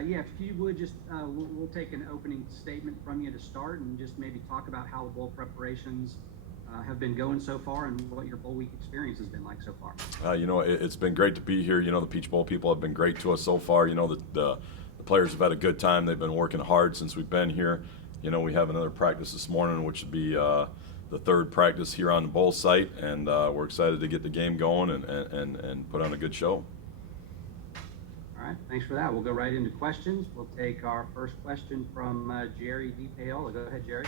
Yeah, if you would just, we'll take an opening statement from you to start and just maybe talk about how the bowl preparations have been going so far and what your bowl week experience has been like so far. It's been great to be here. The Peach Bowl people have been great to us so far. The players have had a good time. They've been working hard since we've been here. We have another practice this morning, which would be the third practice here on the bowl site, and we're excited to get the game going and put on a good show. All right, thanks for that. We'll go right into questions. We'll take our first question from Jerry DePaola. Go ahead, Jerry.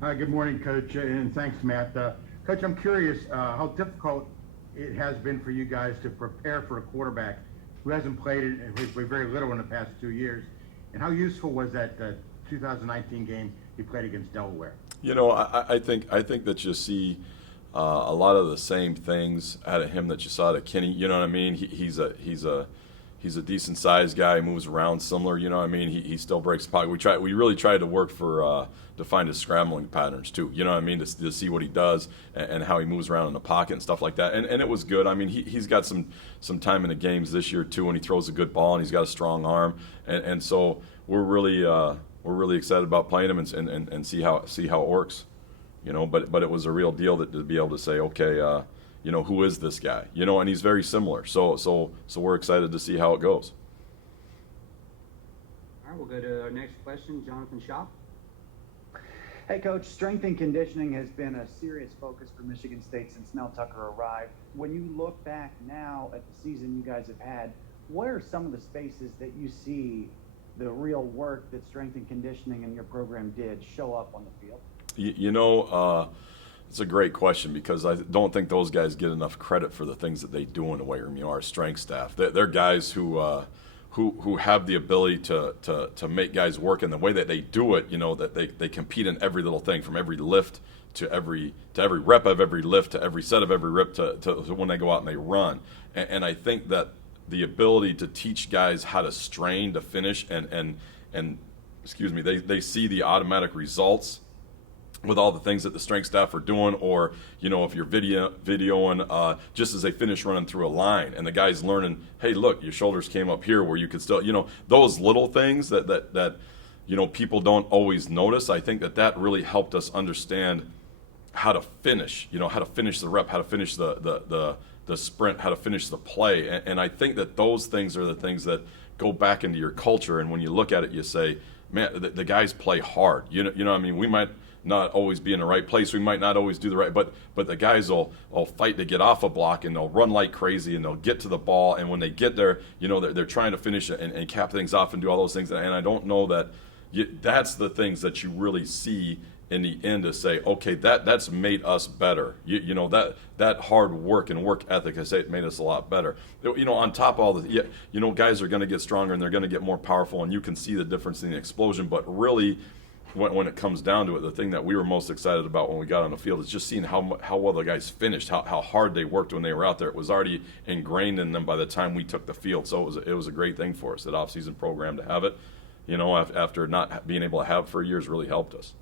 Hi, good morning, Coach, and thanks, Matt. Coach, I'm curious how difficult it has been for you guys to prepare for a quarterback who hasn't played it very little in the past 2 years, and how useful was that 2019 game he played against Delaware? I think that you see a lot of the same things out of him that you saw out of Kenny. You know what I mean? He's a decent sized guy, moves around similar. You know what I mean? He still breaks the pocket. We really tried to work to find his scrambling patterns too. You know what I mean? To see what he does and how he moves around in the pocket and stuff like that. And it was good. I mean, he's got some time in the games this year too, and he throws a good ball and he's got a strong arm. And so we're really excited about playing him and see how it works. But it was a real deal to be able to say, okay, who is this guy? And he's very similar. So we're excited to see how it goes. All right, we'll go to our next question, Jonathan Shop. Hey, Coach, strength and conditioning has been a serious focus for Michigan State since Mel Tucker arrived. When you look back now at the season you guys have had, what are some of the spaces that you see the real work that strength and conditioning in your program did show up on the field? It's a great question because I don't think those guys get enough credit for the things that they do in the weight room. Our strength staff, they're guys who have the ability to make guys work in the way that they do it. That they compete in every little thing, from every lift to every rep of every lift to every set of every rep to when they go out and they run. And I think that the ability to teach guys how to strain to finish and they see the automatic results with all the things that the strength staff are doing, or if you're videoing just as they finish running through a line and the guy's learning, hey, look, your shoulders came up here where you could still, those little things that people don't always notice. I think that really helped us understand how to finish, how to finish the rep, how to finish the sprint, how to finish the play. And I think that those things are the things that go back into your culture. And when you look at it, you say, man, the guys play hard. You know what I mean? We might not always be in the right place. We might not always do the right, but the guys will fight to get off a block, and they'll run like crazy, and they'll get to the ball. And when they get there, they're trying to finish it and cap things off and do all those things. And I don't know that that's the things that you really see in the end to say, okay, that's made us better. That hard work and work ethic, I say, it made us a lot better. On top of all the, guys are going to get stronger and they're going to get more powerful, and you can see the difference in the explosion. But really, when it comes down to it, the thing that we were most excited about when we got on the field is just seeing how well the guys finished, how hard they worked when they were out there. It was already ingrained in them by the time we took the field. So it was a great thing for us. That off-season program to have it, after not being able to have it for years, really helped us.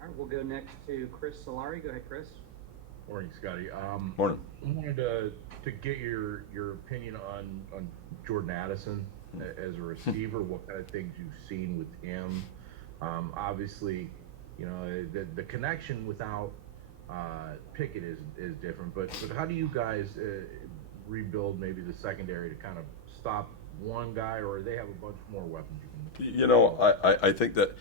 All right, we'll go next to Chris Solari. Go ahead, Chris. Morning, Scotty. Morning. I wanted to get your opinion on Jordan Addison as a receiver. What kind of things you've seen with him? Obviously, the connection without Pickett is different. But how do you guys rebuild maybe the secondary to kind of stop one guy, or they have a bunch more weapons you can? I think that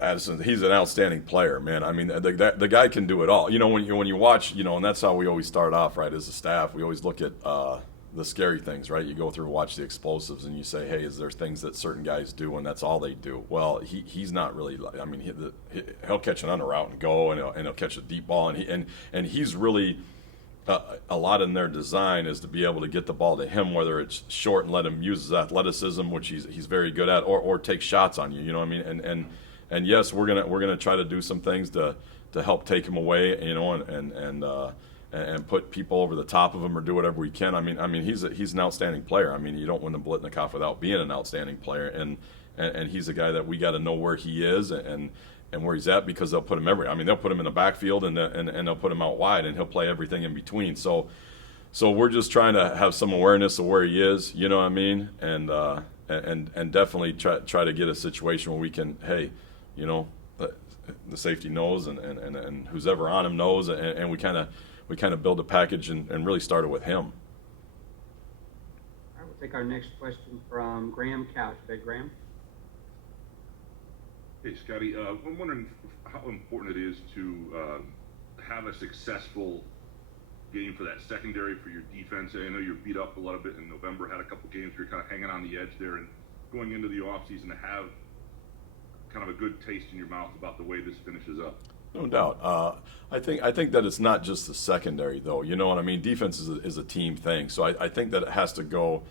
Addison, he's an outstanding player, man. I mean, the guy can do it all. When you watch, and that's how we always start off, right? As a staff, we always look at the scary things, right? You go through and watch the explosives, and you say, hey, is there things that certain guys do, and that's all they do? Well, he's not really. I mean, he'll catch an under route and go, and he'll catch a deep ball, and he's really. A lot in their design is to be able to get the ball to him, whether it's short and let him use his athleticism, which he's very good at, or take shots on you. You know what I mean? And yes, we're gonna try to do some things to help take him away, and put people over the top of him or do whatever we can. I mean he's an outstanding player. I mean, you don't win the Blitnikoff without being an outstanding player, and he's a guy that we got to know where he is and where he's at, because they'll put him everywhere. I mean, they'll put him in the backfield and they'll put him out wide, and he'll play everything in between. So So we're just trying to have some awareness of where he is, you know what I mean, and definitely try to get a situation where we can, hey, you know, the safety knows and who's ever on him knows, and we kind of build a package and really started with him. All right, we'll take our next question from Graham Couch. Hey, Graham. Hey, Scotty. I'm wondering how important it is to have a successful game for that secondary for your defense. I know you're beat up a little bit in November, had a couple games where you're kind of hanging on the edge there, and going into the offseason to have kind of a good taste in your mouth about the way this finishes up. No doubt. I think that it's not just the secondary, though. You know what I mean? Defense is a team thing. So I think that it has to go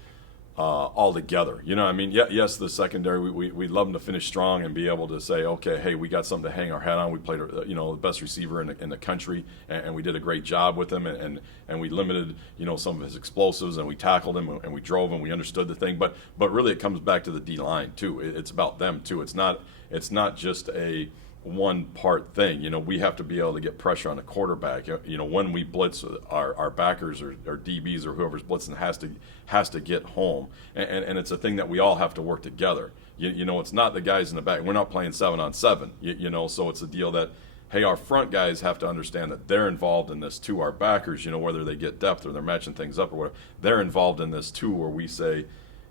all together. You know what I mean? Yes, the secondary, we'd love them to finish strong and be able to say, okay, hey, we got something to hang our hat on. We played, you know, the best receiver in the country, and we did a great job with him, and we limited, you know, some of his explosives, and we tackled him, and we drove him. We understood the thing. But really it comes back to the D-line, too. It's about them, too. It's not just a one part thing. You know, we have to be able to get pressure on the quarterback. You know, when we blitz, our backers or DBs or whoever's blitzing has to get home, and it's a thing that we all have to work together. You know, it's not the guys in the back. We're not playing 7-on-7. You know, so it's a deal that, hey, our front guys have to understand that they're involved in this too. Our backers, you know, whether they get depth or they're matching things up or whatever, they're involved in this too. Where we say,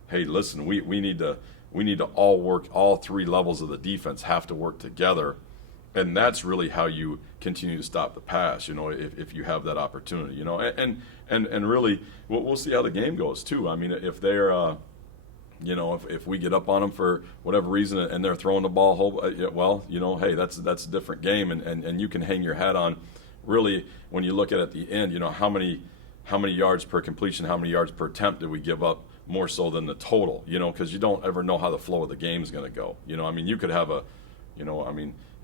hey, listen, we need to all work. All three levels of the defense have to work together, and that's really how you continue to stop the pass. You know, if you have that opportunity. You know, and really, we'll see how the game goes too. I mean, if they're, you know, if we get up on them for whatever reason and they're throwing the ball, well, you know, hey, that's a different game, and you can hang your hat on. Really, when you look at the end, you know, how many yards per completion, how many yards per attempt did we give up? More so than the total, you know, because you don't ever know how the flow of the game is going to go. You know, I mean, you could have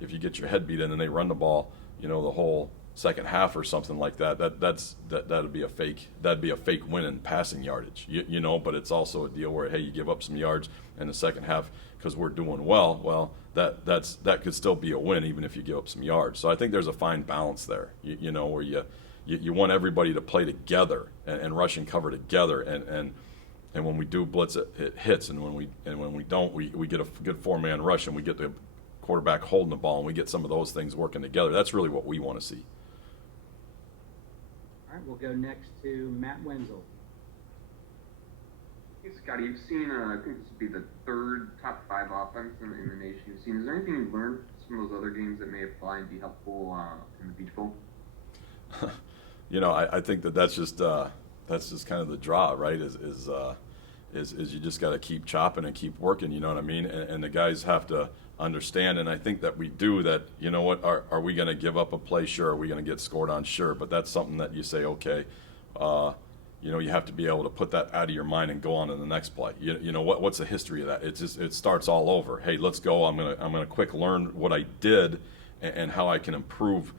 if you get your head beat in and they run the ball, you know, the whole second half or something like that, that'd be a fake win in passing yardage, you know. But it's also a deal where, hey, you give up some yards in the second half because we're doing well. Well, that could still be a win even if you give up some yards. So I think there's a fine balance there, you know, where you want everybody to play together and rush and cover together, and when we do blitz, it hits, and when we don't, we get a good four-man rush, and we get the quarterback holding the ball, and we get some of those things working together. That's really what we want to see. All right, we'll go next to Matt Wenzel. Hey, Scotty, you've seen, I think this would be the third top 5 offense in the nation you've seen. Is there anything you've learned from those other games that may apply and be helpful in the Beach Bowl? You know, I think that's just kind of the draw, right? Is you just got to keep chopping and keep working, you know what I mean? And the guys have to understand, and I think that we do that. You know what? Are we going to give up a play? Sure. Are we going to get scored on? Sure. But that's something that you say, okay, you know, you have to be able to put that out of your mind and go on to the next play. You know what's the history of that? It starts all over. Hey, let's go. I'm gonna quick learn what I did and how I can improve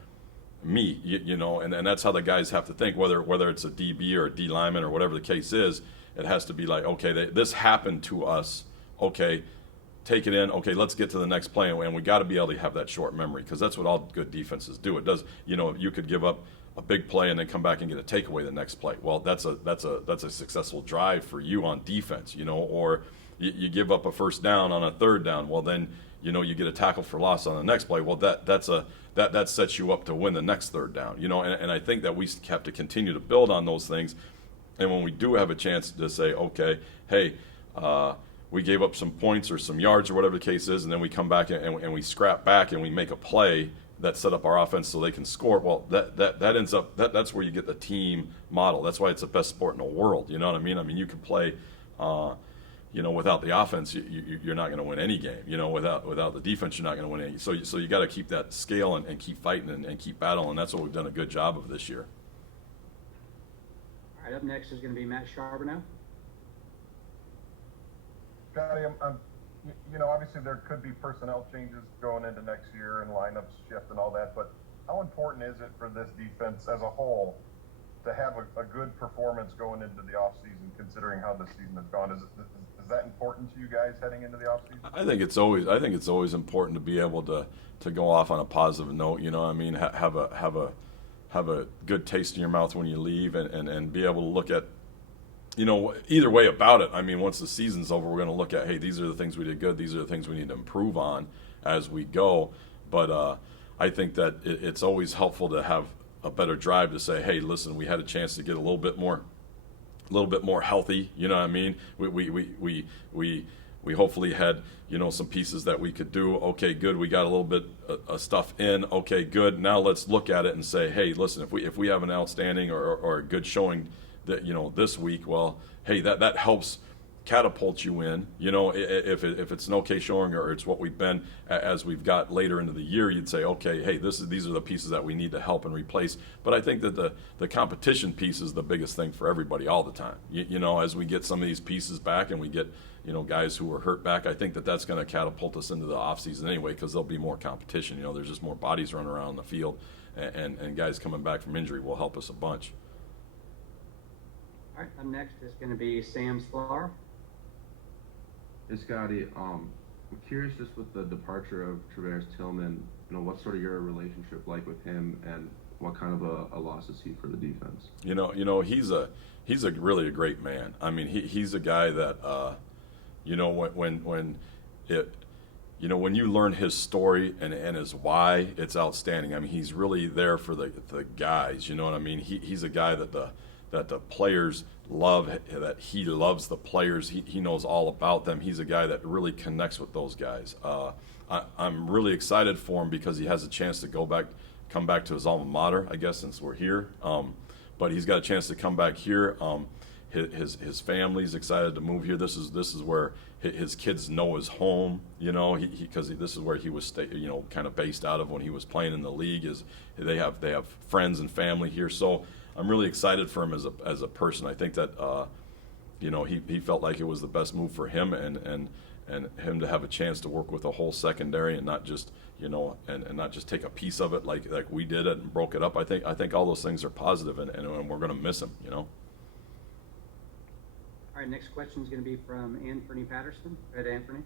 me, you know, and that's how the guys have to think, whether it's a DB or a D lineman or whatever the case is. It has to be like, okay, this happened to us. Okay, take it in. Okay, let's get to the next play, and we got to be able to have that short memory, because that's what all good defenses do. It does, you know, you could give up a big play and then come back and get a takeaway the next play. Well, that's a successful drive for you on defense, you know, or you give up a first down on a third down. Well, then, you know, you get a tackle for loss on the next play. Well, that sets you up to win the next third down, you know, and I think that we have to continue to build on those things. And when we do have a chance to say, okay, hey, we gave up some points or some yards or whatever the case is, and then we come back and we scrap back and we make a play that set up our offense so they can score. Well, that ends up that's where you get the team model. That's why it's the best sport in the world. You know what I mean? I mean, you can play, you know, without the offense, you're not going to win any game. You know, without the defense, you're not going to win any. So you got to keep that scale and keep fighting and keep battling. And that's what we've done a good job of this year. All right, up next is going to be Matt Charbonneau. Scotty, you know, obviously there could be personnel changes going into next year and lineups shift and all that, but how important is it for this defense as a whole to have a good performance going into the offseason, considering how the season has gone? Is that important to you guys heading into the offseason? I think it's always important to be able to go off on a positive note. You know, I mean, have have a good taste in your mouth when you leave, and be able to look at, either way about it. I mean, once the season's over, we're going to look at, hey, these are the things we did good. These are the things we need to improve on as we go. But I think that it's always helpful to have a better drive to say, hey, listen, we had a chance to get a little bit more healthy. You know what I mean? We hopefully had, some pieces that we could do. Okay, good. We got a little bit of stuff in. Okay, good. Now let's look at it and say, hey, listen, if we have an outstanding or a good showing that, this week, well, hey, that helps catapult you in. If it's an okay showing or it's what we've been as we've got later into the year, you'd say, okay, hey, these are the pieces that we need to help and replace. But I think that the competition piece is the biggest thing for everybody all the time. As we get some of these pieces back and we get, guys who are hurt back, I think that that's going to catapult us into the offseason anyway, because there'll be more competition. There's just more bodies running around in the field, and guys coming back from injury will help us a bunch. All right, up next is going to be Sam Solari. Hey, Scotty, I'm curious just with the departure of Traverse Tillman, what's sort of your relationship like with him, and what kind of a loss is he for the defense? He's a really a great man. I mean, he's a guy that, when you learn his story and his why, it's outstanding. I mean, he's really there for the guys. You know what I mean? He's a guy that the players love, that he loves the players. He knows all about them. He's a guy that really connects with those guys. I'm really excited for him because he has a chance to come back to his alma mater, I guess, since we're here. But he's got a chance to come back here. His family's excited to move here. This is where his kids know his home. Because this is where he was kind of based out of when he was playing in the league. They have friends and family here. So I'm really excited for him as a person. I think that he felt like it was the best move for him and him to have a chance to work with a whole secondary and not just and not just take a piece of it like we did it and broke it up. I think all those things are positive, and we're going to miss him. All right, next question is going to be from Anthony Patterson. Go ahead, Anthony.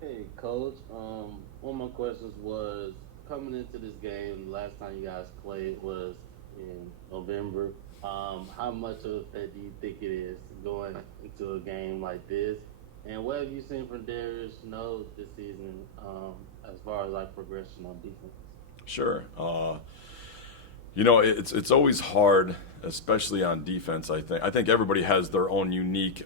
Hey, Coach. One of my questions was, coming into this game, the last time you guys played was in November. How much of that do you think it is going into a game like this? And what have you seen from Darius Snow this season as far as progression on defense? Sure. It's always hard, especially on defense. I think everybody has their own unique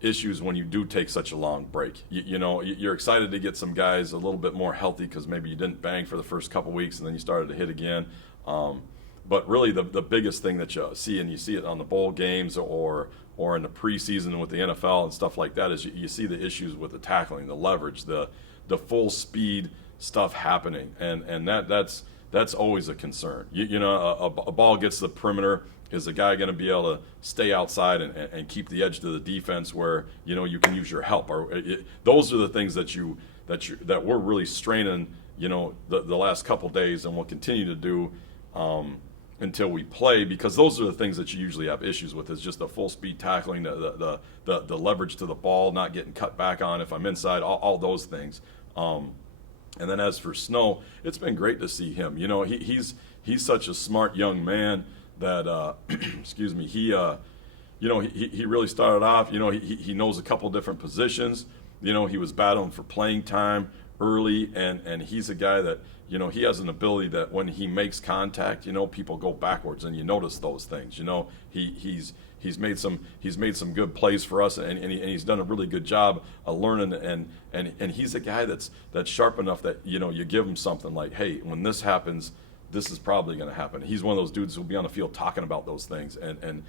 issues when you do take such a long break. You're excited to get some guys a little bit more healthy because maybe you didn't bang for the first couple weeks and then you started to hit again. But really the biggest thing that you see, and you see it on the bowl games or in the preseason with the NFL and stuff like that, is you see the issues with the tackling, the leverage, the full speed stuff happening, and that's always a concern. A ball gets to the perimeter. Is the guy going to be able to stay outside and keep the edge to the defense where you can use your help? Those are the things that we're really straining the last couple days, and will continue to do until we play, because those are the things that you usually have issues with. Is just the full speed tackling, the leverage to the ball, not getting cut back on if I'm inside, all those things. And then as for Snow, it's been great to see him. He's such a smart young man that excuse me, he really started off, he knows a couple different positions. He was battling for playing time early, and he's a guy that he has an ability that when he makes contact, people go backwards, and you notice those things. He's made some good plays for us, and he's done a really good job of learning, and he's a guy that's sharp enough that you give him something like, hey, when this happens, this is probably going to happen. He's one of those dudes who'll be on the field talking about those things and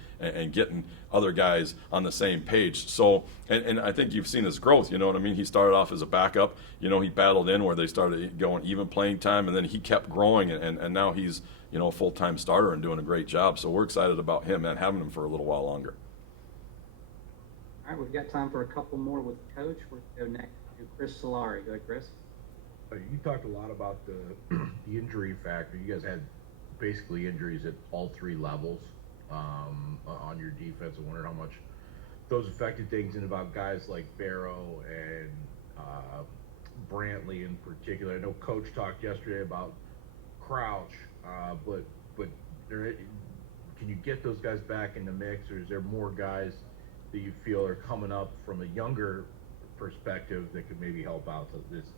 getting other guys on the same page. So, and I think you've seen his growth, you know what I mean? He started off as a backup, he battled in where they started going even playing time, and then he kept growing, and now he's, a full-time starter and doing a great job. So we're excited about him and having him for a little while longer. All right, we've got time for a couple more with Coach. We'll go next to Chris Solari. Go ahead, Chris. You talked a lot about the injury factor. You guys had basically injuries at all three levels on your defense. I wondered how much those affected things, and about guys like Barrow and Brantley in particular. I know Coach talked yesterday about Crouch, but there, can you get those guys back in the mix, or is there more guys that you feel are coming up from a younger perspective that could maybe help out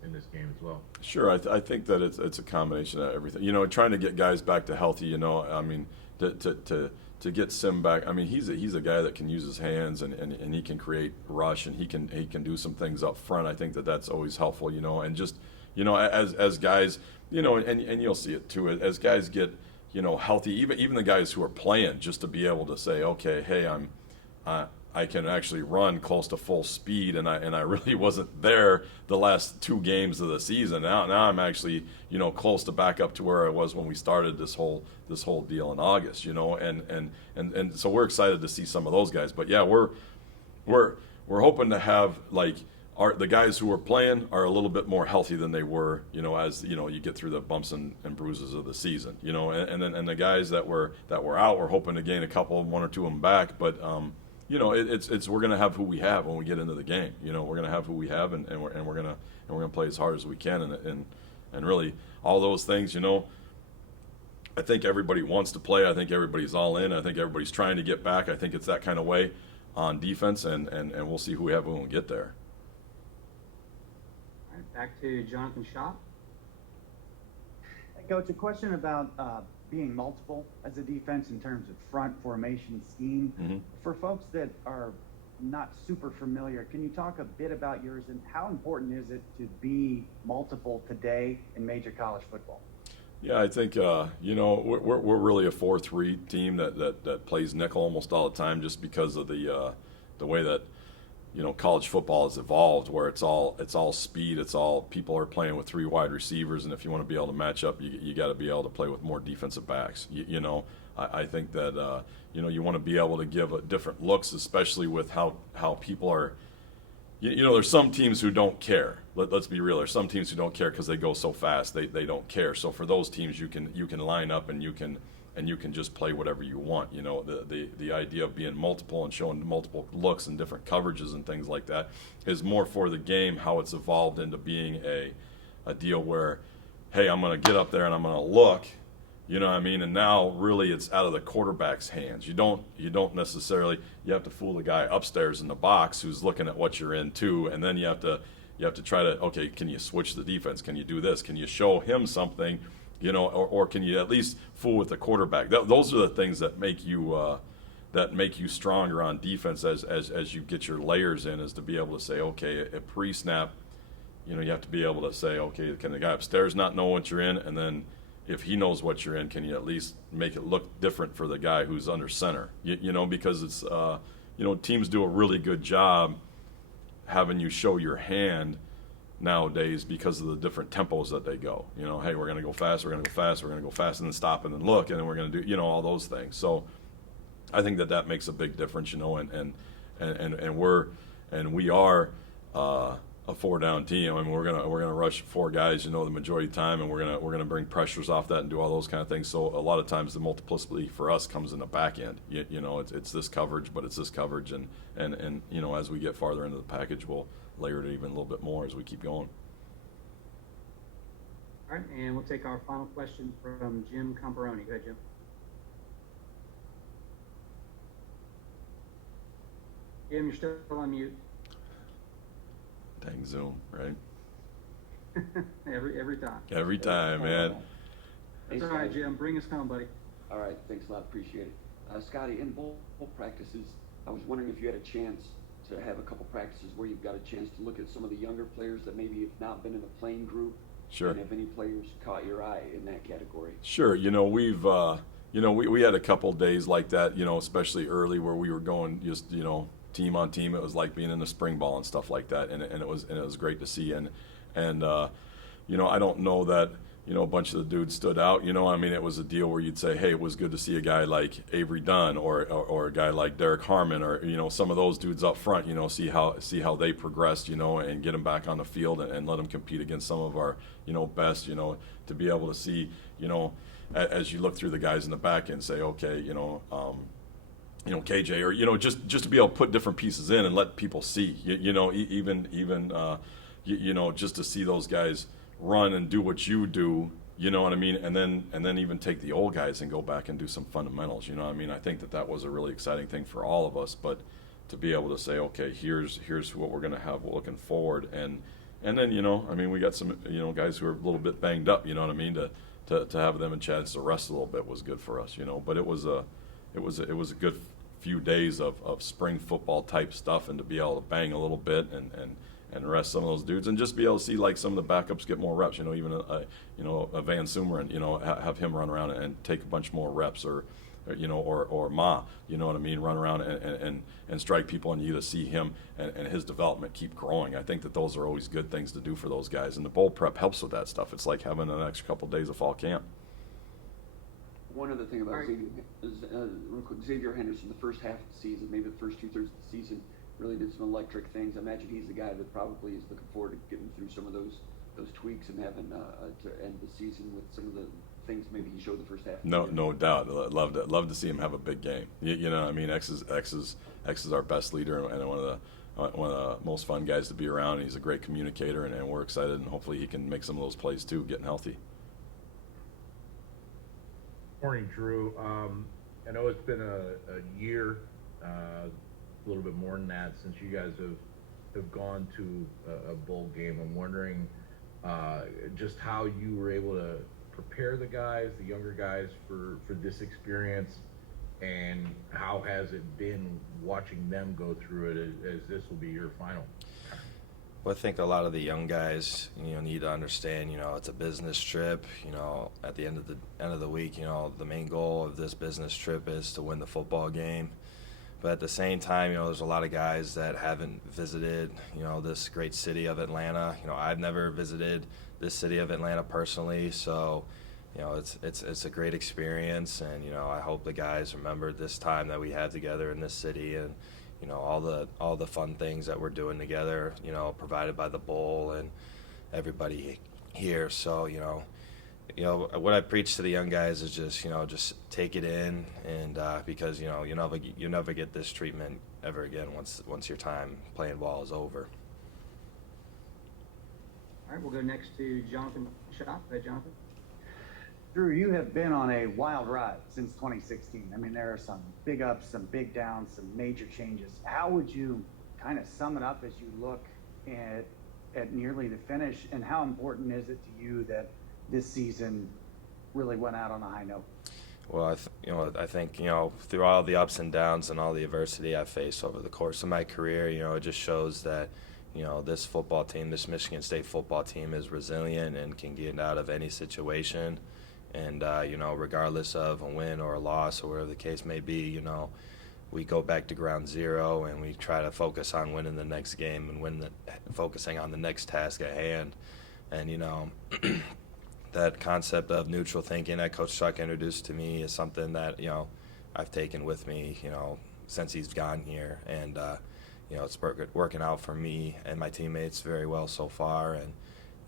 in this game as well? Sure, I think that it's a combination of everything. You know, trying to get guys back to healthy. You know, I mean, to get Sim back. I mean, he's a guy that can use his hands and he can create rush and he can do some things up front. I think that's always helpful. You know, and just as guys, you know, and you'll see it too as guys get healthy. Even the guys who are playing, just to be able to say, okay, hey, I can actually run close to full speed, and I really wasn't there the last 2 games of the season. Now I'm actually close to back up to where I was when we started this whole deal in August. And so we're excited to see some of those guys. But yeah, we're hoping to have the guys who are playing are a little bit more healthy than they were, as you get through the bumps and bruises of the season, and the guys that were out, we're hoping to gain a couple, 1 or 2 of them back, but. It's we're gonna have who we have when we get into the game. We're gonna have who we have, and we're gonna play as hard as we can, and really all those things. I think everybody wants to play. I think everybody's all in. I think everybody's trying to get back. I think it's that kind of way on defense, and we'll see who we have when we get there. All right, back to Jonathan Shaw. Hey, Coach, a question about being multiple as a defense in terms of front formation scheme. Mm-hmm. For folks that are not super familiar, can you talk a bit about yours and how important is it to be multiple today in major college football? Yeah, I think we're really a 4-3 team that plays nickel almost all the time, just because of the way that college football has evolved, where it's all speed. It's all people are playing with 3 wide receivers, and if you want to be able to match up, you got to be able to play with more defensive backs. I think that you want to be able to give different looks, especially with how people are. There's some teams who don't care. Let's be real. There's some teams who don't care because they go so fast. They don't care. So for those teams, you can line up and you can just play whatever you want. The idea of being multiple and showing multiple looks and different coverages and things like that is more for the game, how it's evolved into being a deal where, hey, I'm going to get up there and I'm going to look, you know what I mean? And now really it's out of the quarterback's hands. You don't necessarily, you have to fool the guy upstairs in the box who's looking at what you're in too, and then you have to try to, okay, can you switch the defense? Can you do this? Can you show him something? Or can you at least fool with the quarterback? Those are the things that make you stronger on defense as you get your layers in, is to be able to say, okay, at pre-snap, you have to be able to say, okay, can the guy upstairs not know what you're in? And then if he knows what you're in, can you at least make it look different for the guy who's under center? Because it's, teams do a really good job having you show your hand nowadays because of the different tempos that they go. Hey, we're going to go fast, we're going to go fast, we're going to go fast, and then stop and then look, and then we're going to do, all those things. So I think that makes a big difference, and we are a 4-down team. I mean, we're gonna rush 4 guys, the majority of the time, and we're gonna bring pressures off that and do all those kind of things. So a lot of times the multiplicity for us comes in the back end. It's this coverage, but it's this coverage, and as we get farther into the package, we'll layer it even a little bit more as we keep going. All right, and we'll take our final question from Jim Comparoni. Go ahead, Jim. Jim, you're still on mute. Dang Zoom, right? every time. Every time, man. That's all right, Jim. Bring us home, buddy. All right, thanks a lot. Appreciate it. Scotty, in bowl practices, I was wondering if you had a chance to have a couple practices where you've got a chance to look at some of the younger players that maybe have not been in the playing group. Sure. And if any players caught your eye in that category. Sure. We've we had a couple days like that, especially early, where we were going just, team on team. It was like being in the spring ball and stuff like that, and it was great to see. And I don't know that a bunch of the dudes stood out. I mean, it was a deal where you'd say, hey, it was good to see a guy like Avery Dunn or a guy like Derek Harmon, or some of those dudes up front. See how they progressed, and get them back on the field and let them compete against some of our best. To be able to see, as you look through the guys in the back and say, okay, KJ, or just to be able to put different pieces in and let people see, even you know, just to see those guys run and do what you do, you know what I mean, and then even take the old guys and go back and do some fundamentals, you know what I mean. I think that was a really exciting thing for all of us, but to be able to say, okay, here's what we're going to have looking forward, and then, you know, I mean, we got some, you know, guys who are a little bit banged up, you know what I mean, to have them a chance to rest a little bit was good for us, you know. But it was a good few days of spring football type stuff, and to be able to bang a little bit and rest some of those dudes, and just be able to see like some of the backups get more reps, you know, even a Van Sumeren, you know, have him run around and take a bunch more reps, or you know, or Ma, you know what I mean, run around and strike people, and you to see him and his development keep growing. I think that those are always good things to do for those guys, and the bowl prep helps with that stuff. It's like having an extra couple days of fall camp. One other thing about Xavier is, real quick, Xavier Henderson, the first half of the season, maybe the first 2/3 of the season, really did some electric things. I imagine he's the guy that probably is looking forward to getting through some of those tweaks and having to end the season with some of the things maybe he showed the first half. No doubt. Love to see him have a big game. You know, I mean, X is our best leader and one of the most fun guys to be around. He's a great communicator, and we're excited, and hopefully he can make some of those plays too, getting healthy. Morning, Drew. I know it's been a year, a little bit more than that, since you guys have gone to a bowl game. I'm wondering just how you were able to prepare the guys, the younger guys, for this experience, and how has it been watching them go through it as this will be your final? Well, I think a lot of the young guys, you know, need to understand, you know, it's a business trip. You know, at the end of the week, you know, the main goal of this business trip is to win the football game. But at the same time, you know, there's a lot of guys that haven't visited, you know, this great city of Atlanta. You know, I've never visited this city of Atlanta personally, so, you know, it's a great experience, and, you know, I hope the guys remember this time that we had together in this city, and, you know, all the fun things that we're doing together, you know, provided by the bowl and everybody here. So, you know, what I preach to the young guys is just, you know, just take it in, and because, you know, you never get this treatment ever again once your time playing ball is over. All right, we'll go next to Jonathan Shop. Hey, Jonathan. Drew, you have been on a wild ride since 2016. I mean, there are some big ups, some big downs, some major changes. How would you kind of sum it up as you look at nearly the finish, and how important is it to you that this season really went out on a high note? Well, I think, you know, through all the ups and downs and all the adversity I've faced over the course of my career, you know, it just shows that, you know, this football team, this Michigan State football team, is resilient and can get out of any situation. And, you know, regardless of a win or a loss or whatever the case may be, you know, we go back to ground zero and we try to focus on winning the next game and focusing on the next task at hand. And, you know, that concept of neutral thinking that Coach Chuck introduced to me is something that, you know, I've taken with me, you know, since he's gone here. And, you know, it's working out for me and my teammates very well so far. And,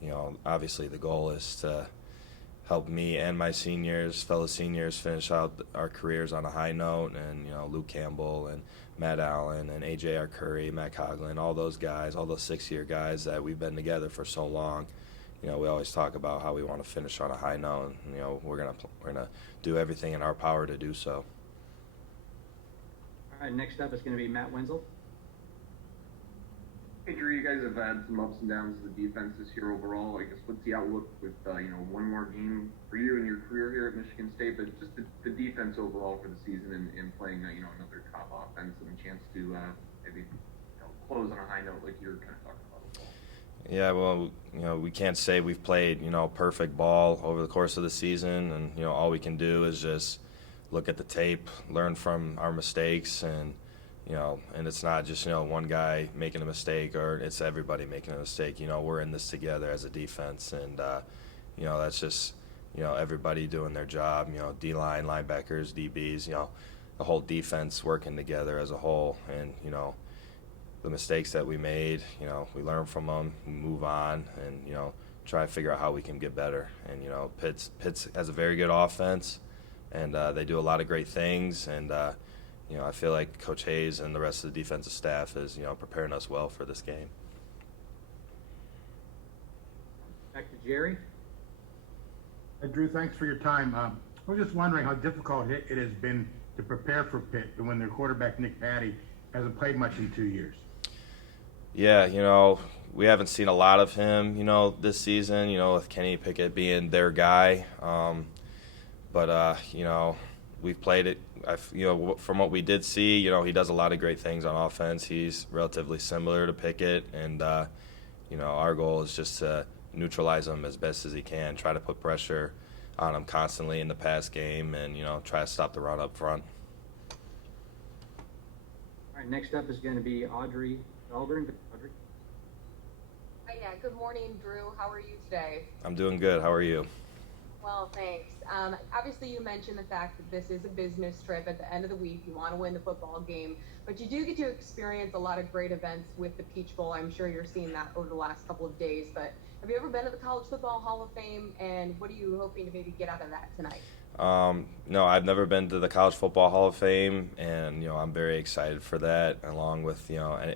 you know, obviously the goal is to help me and my fellow seniors finish out our careers on a high note. And, you know, Luke Campbell and Matt Allen and A.J. Arcuri, Matt Coughlin, all those guys, all those 6-year guys that we've been together for so long. You know, we always talk about how we want to finish on a high note, and, you know, we're gonna do everything in our power to do so. All right, next up is going to be Matt Wenzel. Hey, Drew, you guys have had some ups and downs of the defense this year overall. I guess what's the outlook with, you know, one more game for you in your career here at Michigan State, but just the defense overall for the season and playing, you know, another top offense and a chance to maybe, you know, close on a high note like you're kind of talking about as well. Yeah, well, you know, we can't say we've played, you know, perfect ball over the course of the season, and, you know, all we can do is just look at the tape, learn from our mistakes, and, you know, and it's not just, you know, one guy making a mistake, or it's everybody making a mistake. You know, we're in this together as a defense, and, you know, that's just, you know, everybody doing their job, you know, D-line, linebackers, DBs, you know, the whole defense working together as a whole. And, you know, the mistakes that we made, you know, we learn from them, we move on, and, you know, try to figure out how we can get better. And, you know, Pitts has a very good offense, and they do a lot of great things, and, you know, I feel like Coach Hayes and the rest of the defensive staff is, you know, preparing us well for this game. Back to Jerry. Drew, thanks for your time. I was just wondering how difficult it has been to prepare for Pitt when their quarterback, Nick Patty, hasn't played much in 2 years. Yeah, we haven't seen a lot of him, this season, with Kenny Pickett being their guy. But we've played it. From what we did see, he does a lot of great things on offense. He's relatively similar to Pickett, and our goal is just to neutralize him as best as he can, try to put pressure on him constantly in the pass game, and try to stop the run up front. All right, next up is going to be Audrey Aldrin. Audrey. Hi, yeah, good morning, Drew. How are you today? I'm doing good. How are you? Well, thanks. Obviously, you mentioned the fact that this is a business trip. At the end of the week, you want to win the football game, but you do get to experience a lot of great events with the Peach Bowl. I'm sure you're seeing that over the last couple of days, but have you ever been to the College Football Hall of Fame, and what are you hoping to maybe get out of that tonight? No, I've never been to the College Football Hall of Fame, and I'm very excited for that, along with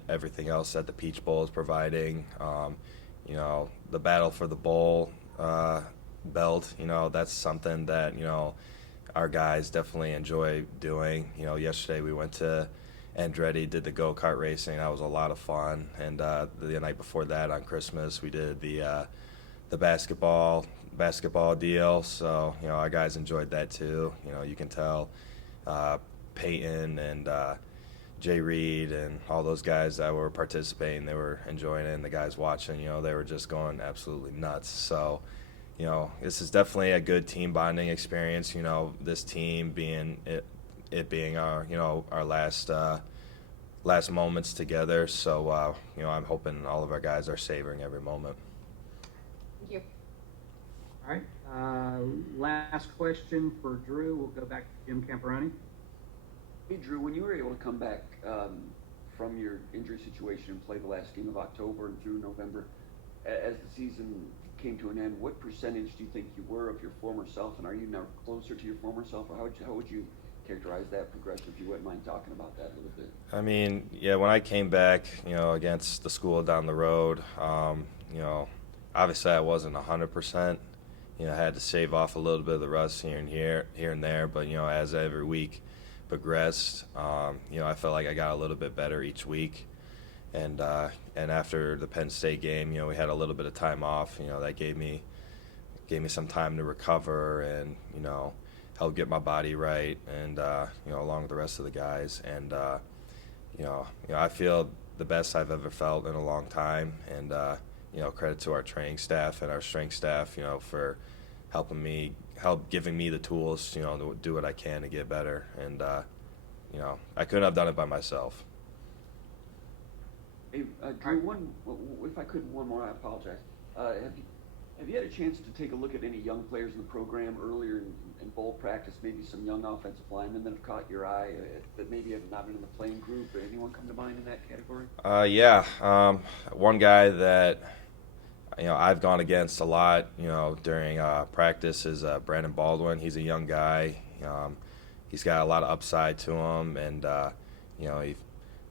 everything else that the Peach Bowl is providing. The battle for the bowl belt. That's something that our guys definitely enjoy doing. Yesterday we went to Andretti, did the go-kart racing. That was a lot of fun. And the night before that, on Christmas, we did the basketball deal. So our guys enjoyed that too. You can tell Peyton and Jay Reed and all those guys that were participating, they were enjoying it, and the guys watching, they were just going absolutely nuts. So this is definitely a good team bonding experience. This team being it being our our last moments together. So I'm hoping all of our guys are savoring every moment. Thank you. All right. Last question for Drew. We'll go back to Jim Camperoni. Hey, Drew, when you were able to come back from your injury situation and play the last game of October and through November, as the season came to an end, what percentage do you think you were of your former self, and are you now closer to your former self, or how would you characterize that progression, if you wouldn't mind talking about that a little bit? I mean, yeah, when I came back, against the school down the road, obviously I wasn't 100%. I had to shave off a little bit of the rust here and there, but as every week progressed, I felt like I got a little bit better each week. And after the Penn State game, we had a little bit of time off. That gave me some time to recover and help get my body right, and along with the rest of the guys. And I feel the best I've ever felt in a long time. And credit to our training staff and our strength staff, for giving me the tools, to do what I can to get better. And I couldn't have done it by myself. Hey, Drew, if I could, one more, I apologize. Have you had a chance to take a look at any young players in the program earlier in bowl practice, maybe some young offensive linemen that have caught your eye that maybe have not been in the playing group? Anyone come to mind in that category? Yeah. One guy that, I've gone against a lot, during practice is Brandon Baldwin. He's a young guy. He's got a lot of upside to him, and, he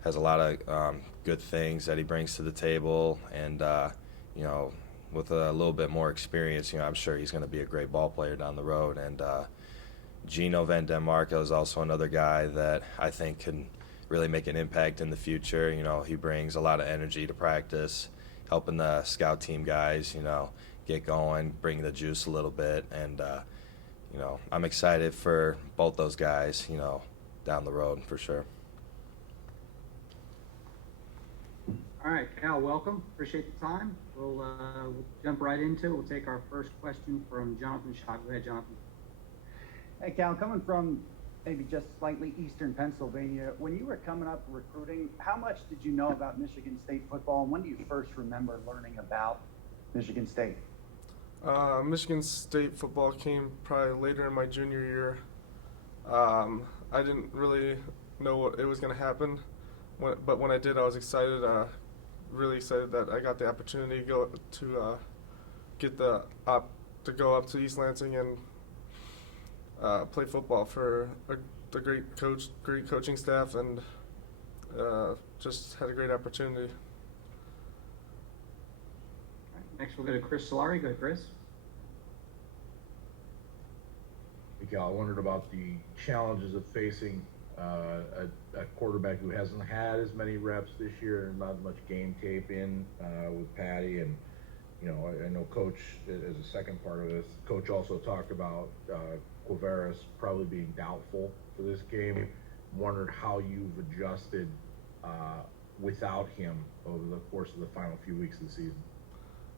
has a lot of good things that he brings to the table, and with a little bit more experience, I'm sure he's going to be a great ball player down the road. And Gino Van Denmark is also another guy that I think can really make an impact in the future. He brings a lot of energy to practice, helping the scout team guys, get going, bring the juice a little bit, and I'm excited for both those guys, down the road for sure. All right, Cal, welcome. Appreciate the time. We'll jump right into it. We'll take our first question from Jonathan Schott. Go ahead, Jonathan. Hey, Cal, coming from maybe just slightly eastern Pennsylvania, when you were coming up recruiting, how much did you know about Michigan State football, and when do you first remember learning about Michigan State? Michigan State football came probably later in my junior year. I didn't really know what it was going to happen, but when I did, I was excited. Really excited that I got the opportunity to go up to East Lansing and play football for the great coaching staff, and just had a great opportunity. Next, we'll go to Chris Solari. Go ahead, Chris. Cal, I wondered about the challenges of facing a quarterback who hasn't had as many reps this year and not as much game tape in with Patty. And, you know, I know Coach, as a second part of this, Coach also talked about Quavaris probably being doubtful for this game. Wondered how you've adjusted without him over the course of the final few weeks of the season.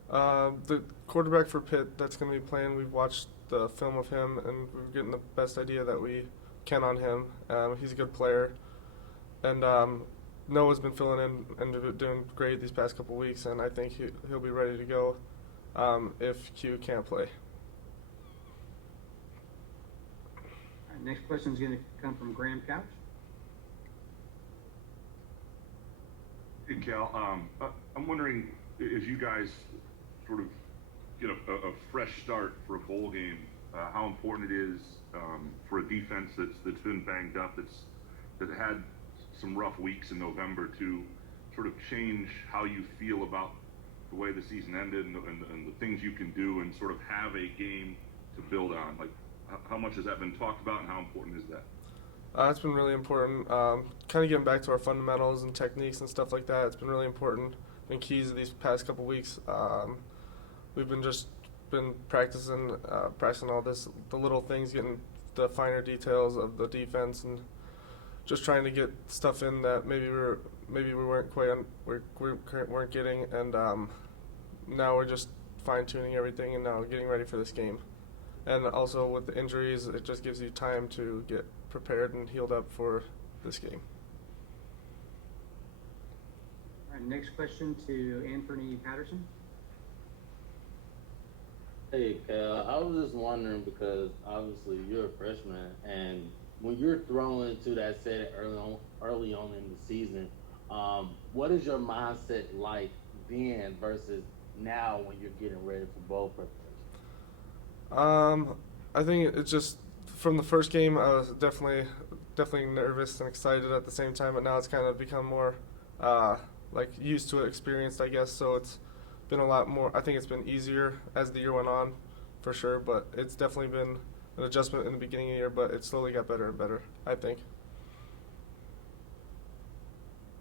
The quarterback for Pitt that's going to be playing, we've watched the film of him, and we're getting the best idea that we can on him. He's a good player. And Noah's been filling in and doing great these past couple weeks, and I think he'll be ready to go if Q can't play. All right, next question is going to come from Graham Couch. Hey, Cal, I'm wondering, as you guys sort of get a fresh start for a bowl game, how important it is for a defense that's been banged up, that had some rough weeks in November, to sort of change how you feel about the way the season ended and the things you can do, and sort of have a game to build on. Like, how much has that been talked about, and how important is that? It's been really important. Kind of getting back to our fundamentals and techniques and stuff like that. It's been really important. Been keys these past couple weeks. We've been practicing all this, the little things, getting the finer details of the defense, and just trying to get stuff in that maybe we weren't getting, and now we're just fine tuning everything and now getting ready for this game. And also with the injuries, it just gives you time to get prepared and healed up for this game. All right, next question to Anthony Patterson. Hey, Cal, I was just wondering, because obviously you're a freshman, and when you're thrown into that setting early on in the season, what is your mindset like then versus now when you're getting ready for bowl preparation? I think it's just from the first game, I was definitely nervous and excited at the same time, but now it's kind of become more like used to it, experienced, I guess. So it's been a lot more. I think it's been easier as the year went on, for sure. But it's definitely been an adjustment in the beginning of the year, but it slowly got better and better, I think.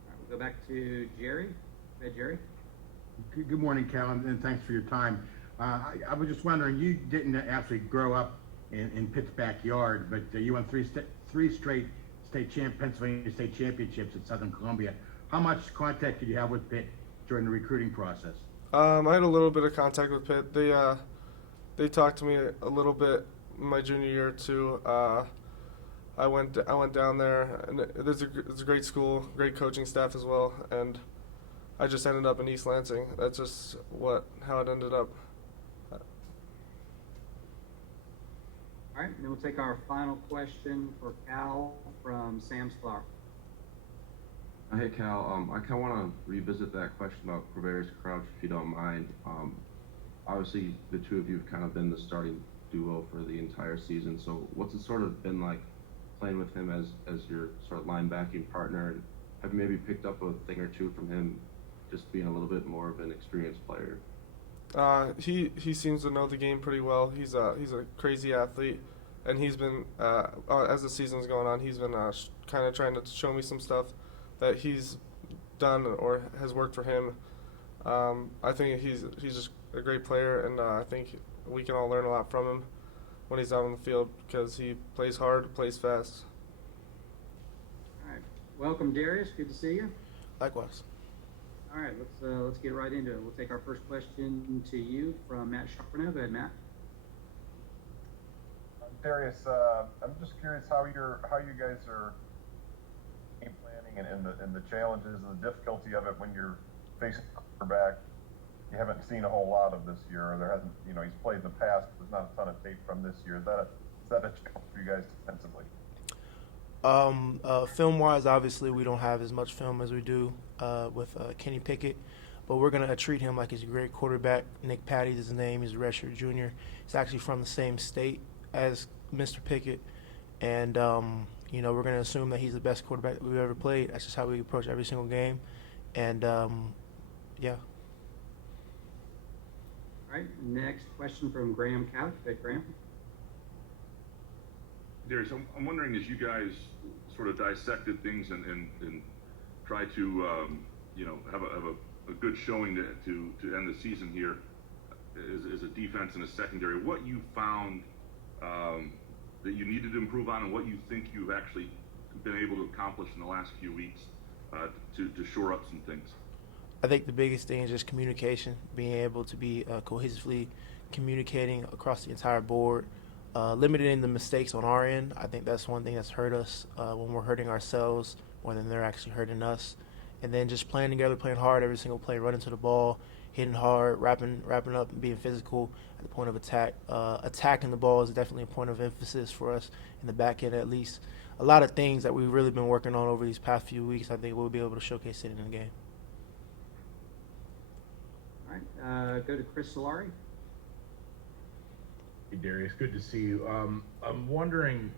All right, we'll go back to Jerry. Go ahead, Jerry. Good morning, Cal, and thanks for your time. I was just wondering, you didn't actually grow up in Pitt's backyard, but you won three straight Pennsylvania state championships at Southern Columbia. How much contact did you have with Pitt during the recruiting process? I had a little bit of contact with Pitt. They talked to me a little bit my junior year too. I went down there, and it's a great school, great coaching staff as well, and I just ended up in East Lansing. That's just how it ended up. All right, and then we'll take our final question for Cal from Sam Sklar. Hey Cal, I kind of want to revisit that question about Quavaris Crouch, if you don't mind. Obviously, the two of you have kind of been the starting duo for the entire season. So, what's it sort of been like playing with him as your sort of linebacking partner? And have you maybe picked up a thing or two from him, just being a little bit more of an experienced player? He seems to know the game pretty well. He's a crazy athlete, and he's been as the season's going on, he's been kind of trying to show me some stuff that he's done or has worked for him. I think he's just a great player, and I think we can all learn a lot from him when he's out on the field, because he plays hard, plays fast. All right, welcome Darius. Good to see you. Likewise. All right, let's get right into it. We'll take our first question to you from Matt Charbonneau. Go ahead, Matt. Darius, I'm just curious how you guys are game planning and the challenges and the difficulty of it when you're facing a quarterback you haven't seen a whole lot of this year, or there hasn't, he's played in the past, but there's not a ton of tape from this year. Is that a challenge for you guys defensively? Film-wise, obviously, we don't have as much film as we do with Kenny Pickett, but we're going to treat him like he's a great quarterback. Nick Patty's his name. He's a redshirt junior. He's actually from the same state as Mr. Pickett, and we're going to assume that he's the best quarterback that we've ever played. That's just how we approach every single game, and yeah. All right, next question from Graham Couch. Graham. Darius, I'm wondering, as you guys sort of dissected things and try to have a good showing to end the season here as a defense and a secondary, what you found that you needed to improve on, and what you think you've actually been able to accomplish in the last few weeks to shore up some things. I think the biggest thing is just communication, being able to be cohesively communicating across the entire board, limiting the mistakes on our end. I think that's one thing that's hurt us when we're hurting ourselves more than they're actually hurting us. And then just playing together, playing hard every single play, running to the ball, hitting hard, wrapping up, and being physical at the point of attack. Attacking the ball is definitely a point of emphasis for us in the back end, at least. A lot of things that we've really been working on over these past few weeks, I think we'll be able to showcase it in the game. All right, go to Chris Solari. Hey, Darius, good to see you. I'm wondering,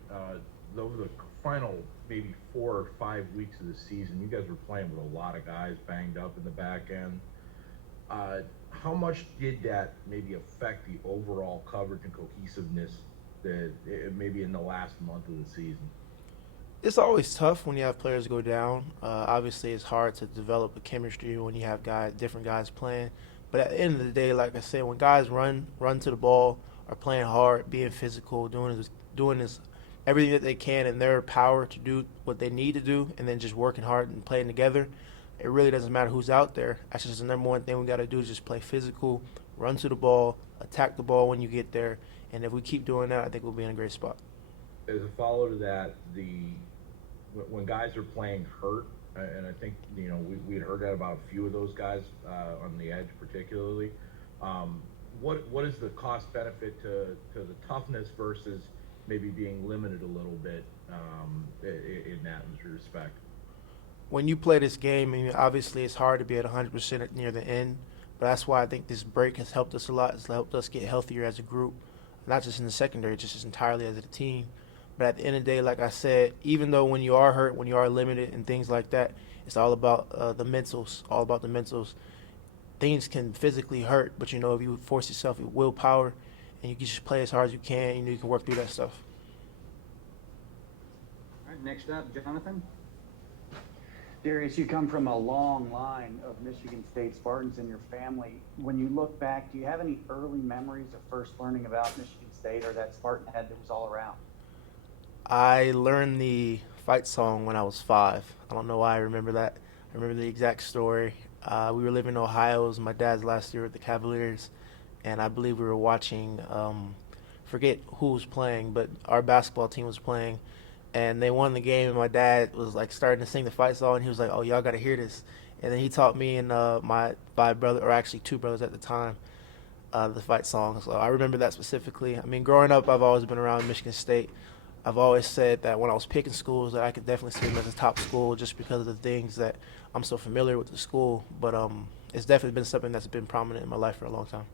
over the final maybe 4 or 5 weeks of the season, you guys were playing with a lot of guys banged up in the back end. How much did that maybe affect the overall coverage and cohesiveness that maybe in the last month of the season? It's always tough when you have players go down. Obviously, it's hard to develop a chemistry when you have different guys playing. But at the end of the day, like I said, when guys run to the ball, are playing hard, being physical, doing this everything that they can in their power to do what they need to do, and then just working hard and playing together, it really doesn't matter who's out there. That's just the number one thing we got to do is just play physical, run to the ball, attack the ball when you get there. And if we keep doing that, I think we'll be in a great spot. As a follow to that, when guys are playing hurt, and I think we had heard that about a few of those guys on the edge particularly. What is the cost benefit to the toughness versus maybe being limited a little bit in that respect? When you play this game, I mean, obviously it's hard to be at 100% near the end, but that's why I think this break has helped us a lot. It's helped us get healthier as a group, not just in the secondary, just entirely as a team. But at the end of the day, like I said, even though when you are hurt, when you are limited and things like that, it's all about the mentals, all about the mentals. Things can physically hurt, but if you force yourself with willpower and you can just play as hard as you can, you can work through that stuff. All right, next up, Jonathan. Darius, you come from a long line of Michigan State Spartans in your family. When you look back, do you have any early memories of first learning about Michigan State or that Spartan head that was all around? I learned the fight song when I was 5. I don't know why I remember that. I remember the exact story. We were living in Ohio. It was my dad's last year with the Cavaliers, and I believe we were watching, forget who was playing, but our basketball team was playing, and they won the game, and my dad was starting to sing the fight song, and he was like, "Oh, y'all got to hear this." And then he taught me and my 5 brothers, or actually 2 brothers at the time, the fight song. So I remember that specifically. I mean, growing up, I've always been around Michigan State. I've always said that when I was picking schools that I could definitely see them as a top school just because of the things that I'm so familiar with the school. But it's definitely been something that's been prominent in my life for a long time.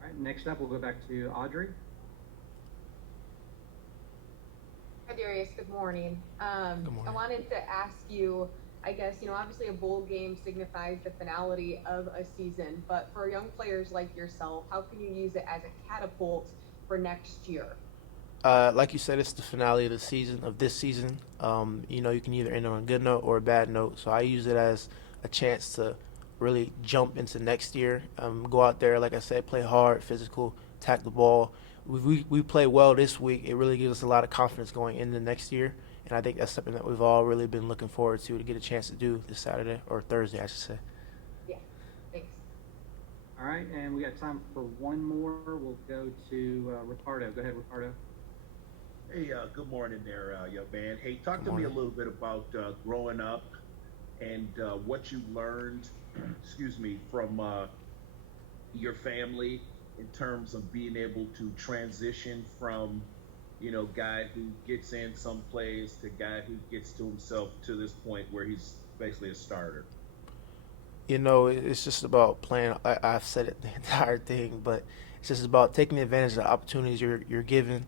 All right, next up, we'll go back to Audrey. Hi, Darius. Good morning. Good morning. I wanted to ask you, I guess, obviously a bowl game signifies the finality of a season, but for young players like yourself, how can you use it as a catapult for next year? Like you said, it's the finale of the season, of this season. You can either end on a good note or a bad note. So I use it as a chance to really jump into next year. Go out there, like I said, play hard, physical, attack the ball. We play well this week. It really gives us a lot of confidence going into next year. And I think that's something that we've all really been looking forward to get a chance to do this Saturday, or Thursday, I should say. Yeah, thanks. All right, and we got time for one more. We'll go to Ricardo. Go ahead, Ricardo. Hey, good morning there, young man. Hey, talk to me a little bit about growing up and what you learned, from your family in terms of being able to transition from, guy who gets in some plays to guy who gets to himself to this point where he's basically a starter. It's just about playing. I've said it the entire thing, but it's just about taking advantage of the opportunities you're given.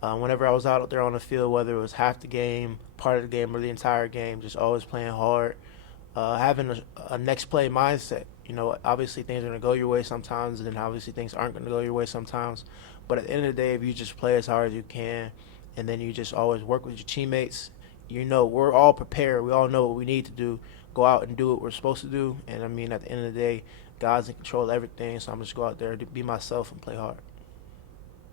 Whenever I was out there on the field, whether it was half the game, part of the game, or the entire game, just always playing hard, having a next play mindset. You know, obviously things are going to go your way sometimes, and then obviously things aren't going to go your way sometimes. But at the end of the day, if you just play as hard as you can, and then you just always work with your teammates, you know, we're all prepared. We all know what we need to do. Go out and do what we're supposed to do. And I mean, at the end of the day, God's in control of everything. So I'm just go out there to be myself and play hard.